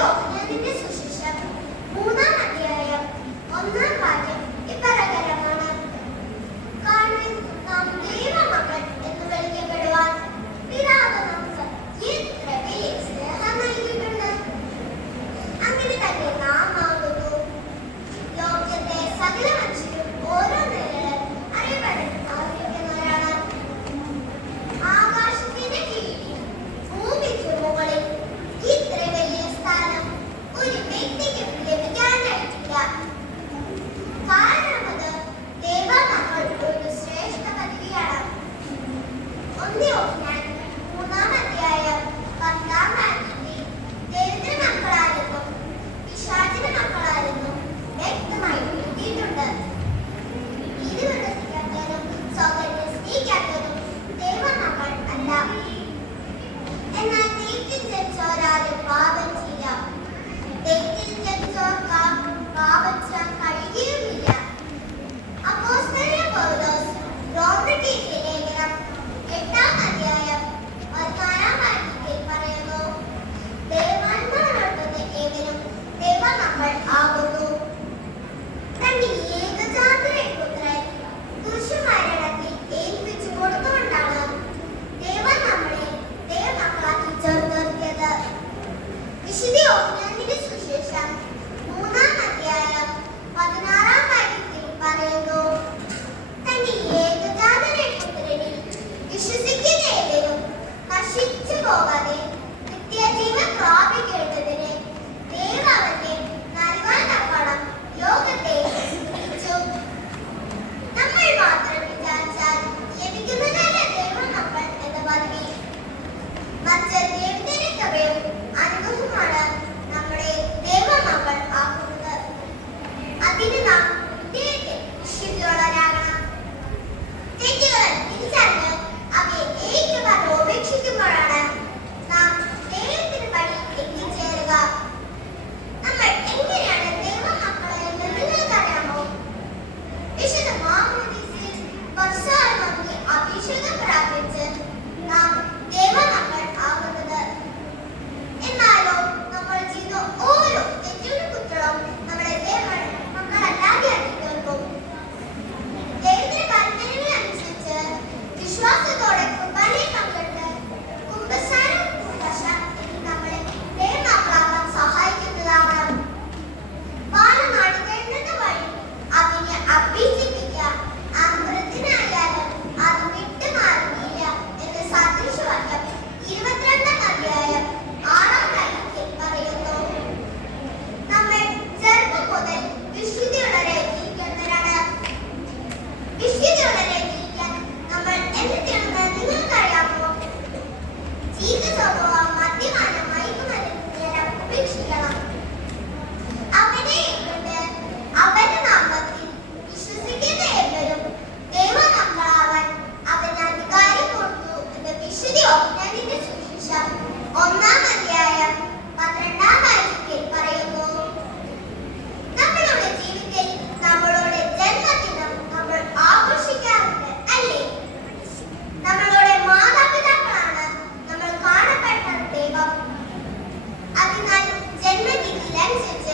യോഹന്നാന്റെ സുവിശേഷം 3-ാം അധ്യായം 1-ാം വാക്യം ഇപ്രകാരമാണ്: കാണുവിൻ, നാം ദൈവമക്കൾ എന്ന് വിളിക്കപ്പെടുവാൻ പിതാവ് നമുക്ക് എത്ര വലിയ സ്നേഹം നൽകിയിട്ടുണ്ട്. അങ്ങനെ തന്നെ നാം ആകുന്നു. ലോകത്തെ സകല മനുഷ്യരും ഓരോ നിലയിൽ അറിയപ്പെടുന്നവരാണ്. ആകാശത്തിന്റെ കീഴിൽ ഭൂമിക്ക് മുകളിൽ ഇത്ര വലിയ സ്ഥാനം ഒരു വ്യക്തിക്കും ലഭിക്കാനായിട്ടില്ല. കാരണം അത് ദൈവമക്കൾ ഒരു ശ്രേഷ്ഠ പദവിയാണ്. 1 യോഹന്നാൻ 3-ാം അധ്യായം 10-ാം വാക്യത്തിൽ ദൈവത്തിന്റെ മക്കളാരെന്നും പിശാചിന്റെ മക്കളാരെന്നും വ്യക്തമായി എഴുതിയിട്ടുണ്ട്. ഇത് വിശ്വസിക്കാത്തവരും സ്വകാര്യം സ്നേഹിക്കാത്തവരും ദൈവമക്കൾ അല്ല. എന്നാൽ ദൈവത്തിൽ ജനിച്ചവരാരും പാപം ചെയ്യില്ല. ദൈവത്തിൽ ജനിച്ചവർക്ക് പാപം ചെയ്യാൻ കഴിയുകയുമില്ല. അപ്പോസ്തലനായ പൗലോസ് റോമർക്കെഴുതിയ ലേഖനം 8-ാം അധ്യായം 14-ാം വാക്യത്തിൽ പറയുന്നു: ദൈവാത്മാവിനോടുകൂടി ഏവരും ദൈവമക്കൾ ആകുന്നു. തന്റെ ഏകജാതനായ പുത്രൻ ക്രൂശുമരണത്തിൽ ഏൽപ്പിച്ചു കൊടുത്തുകൊണ്ടാണ് ദൈവം നമ്മളെ ദൈവമക്കളാക്കി ചേർത്തിയത്. വിശുദ്ധ യോഹന്നാന്റെ സുവിശേഷം 3-ാം അധ്യായം 16-ാം വാക്യത്തിൽ പറയുന്നു: തന്റെ ഏകജാതനായ പുത്രനിൽ വിശ്വസിക്കുന്ന ഏവരും നശിച്ചു പോകാതെ നിത്യജീവൻ പ്രാപിക്കേണ്ടതിന് ദൈവം അവനെ നൽകാൻ തക്കവണ്ണം ലോകത്തെ സ്നേഹിച്ചു. നമ്മൾ മാത്രം വിചാരിച്ചാൽ ലഭിക്കുന്നതല്ല ദൈവമക്കൾ എന്ന പദവി. മറിച്ച് ദൈവത്തിന്റെ കൃപയും അനുഗ്രഹവുമാണ് നമ്മളെ ദൈവമക്കൾ ആക്കുന്നത്. അതിന് നാം വിശുദ്ധിയുള്ളവരാകണം. തെറ്റുകൾ തിരിച്ചറിഞ്ഞ് അവയെ ഏറ്റുപറഞ്ഞ് ഉപേക്ഷിക്കുമ്പോഴാണ് നാം ദൈവത്തിന് വഴി എത്തിച്ചേരുക. നമ്മൾ എങ്ങനെയാണ് ദൈവമക്കളെ എന്ന് നിങ്ങൾക്കറിയാമോ? വിശുദ്ധ മാമോദീസയിൽ വർഷങ്ങൾ മുമ്പ് അഭിഷേകം പ്രാപിച്ച് നാം ദൈവമക്കൾ ആകുന്നത്. എന്നാലോ നമ്മൾ ചെയ്ത ഓരോ തെറ്റും കുറ്റവും നമ്മളെ ദൈവമക്കളല്ലാതെയാക്കി തീർക്കും. ദൈവത്തിന്റെ കൽപ്പനകളനുസരിച്ച് വിശ്വാസത്തോടെ കുർബാനയിൽ പങ്കെടുത്ത് കുമ്പസാരം നമ്മളെ ദൈവമക്കളാകാൻ സഹായിക്കുന്നതാവണം. പാലം നടക്കേണ്ടത് വഴി അവനെ അഭ്യസിപ്പിക്കുക. അമൃതനായാലും അത് വിട്ടുമാറുകയില്ല എന്ന് സദൃശവാക്യം 22-ാം അധ്യായം 6-ാം വാക്യത്തിൽ പറയുന്നു. നമ്മൾ ചെറുപ്പം മുതൽ വിശുദ്ധിയുള്ളവരായി ജീവിക്കുന്നവരാണ്. വിശുദ്ധിയുള്ളവരായി ജീവിക്കാൻ നമ്മൾ എന്ത് ചെയ്യണമെന്ന് നിങ്ങൾക്കറിയാമോ? ജീവിത സ്വഭാവം മദ്യപാനം മയക്കുമരുന്ന് ഉപേക്ഷിക്കണം. അവനെ കൊണ്ട് അവന്റെ നാമത്തിൽ വിശ്വസിക്കുന്ന ഏവരും ദൈവമക്കളാവാൻ അവന് അധികാരം കൊടുത്തു എന്ന് വിശുദ്ധ യോഹന്നാന്റെ സുവിശേഷം 1-ാം അധ്യായം 12-ാം വാക്യത്തിൽ പറയുന്നു. നമ്മളുടെ ജീവിതത്തിൽ നമ്മളുടെ ജന്മദിനം നമ്മൾ ആഘോഷിക്കാറുണ്ട്, അല്ലേ? നമ്മളുടെ മാതാപിതാക്കളാണ് നമ്മൾ കാണപ്പെട്ട ദൈവം. അതിനാൽ ജന്മദിനത്തിനനുസരിച്ച്